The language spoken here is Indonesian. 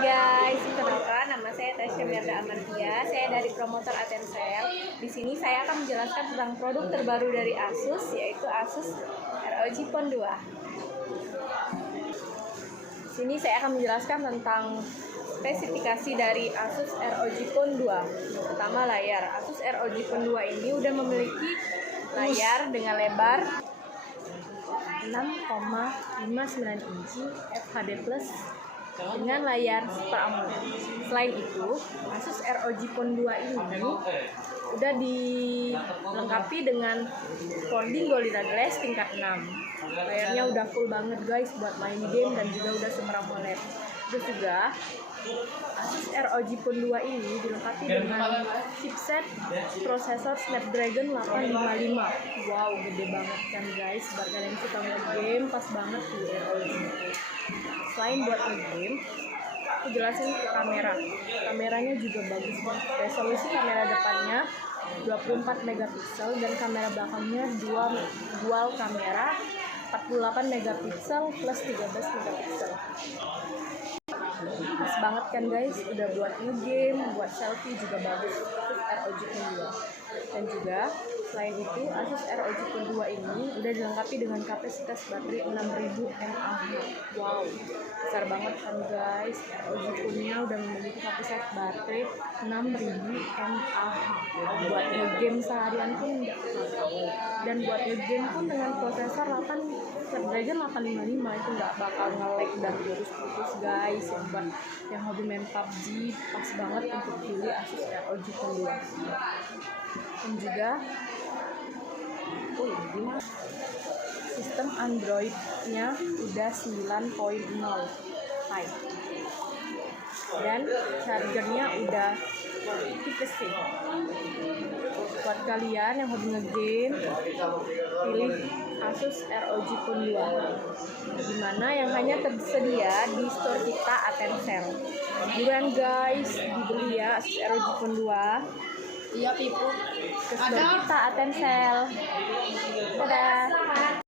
guys, kenalkan nama saya Tasya Merda Amartia. Saya dari promotor Atensel. Di sini saya akan menjelaskan tentang produk terbaru dari Asus, yaitu Asus ROG Phone 2. Di sini saya akan menjelaskan tentang spesifikasi dari Asus ROG Phone 2. Pertama, layar. Asus ROG Phone 2 ini udah memiliki layar dengan lebar 6,59 inci FHD Plus dengan layar Super AMOLED. Selain itu, Asus ROG Phone 2 ini udah dilengkapi dengan folding Gorilla Glass tingkat 6. Layarnya udah full banget guys buat main game dan juga udah Super AMOLED. Terus juga Asus ROG Phone 2 ini dilengkapi dengan chipset prosesor Snapdragon 855. Wow, gede banget kan guys. Buat kalian yang suka main game, pas banget tuh ROG. Selain buat game, aku jelasin ke kamera. Kameranya juga bagus banget. Resolusi kamera depannya 24 megapiksel dan kamera belakangnya dual kamera 48 megapiksel plus 13 megapiksel. Pas banget kan guys, udah buat game, buat selfie juga bagus. Asus ROG Phone 2. Dan juga selain itu, Asus ROG Phone 2 ini udah dilengkapi dengan kapasitas baterai 6000 mAh. Wow, besar banget kan guys. ROG Phone-nya udah memiliki kapasitas baterai 6000 mAh. Buat game seharian pun nggak apa-apa. Dan buat game pun dengan prosesor Snapdragon 855 itu nggak bakal nge-lag dan putus-putus guys. Yang buat yang hobi main PUBG pas banget untuk pilih Asus ROG Phone 2. Dan juga sistem Android-nya udah 9.0 dan chargernya udah tipe C. Buat kalian yang hobi nge-game, pilih Asus ROG Phone 2, dimana yang hanya tersedia di store kita Atensel. Buruan guys, dibeli ya Asus ROG Phone 2. Iya, Pipu. Ke store kita Atensel. Dadah.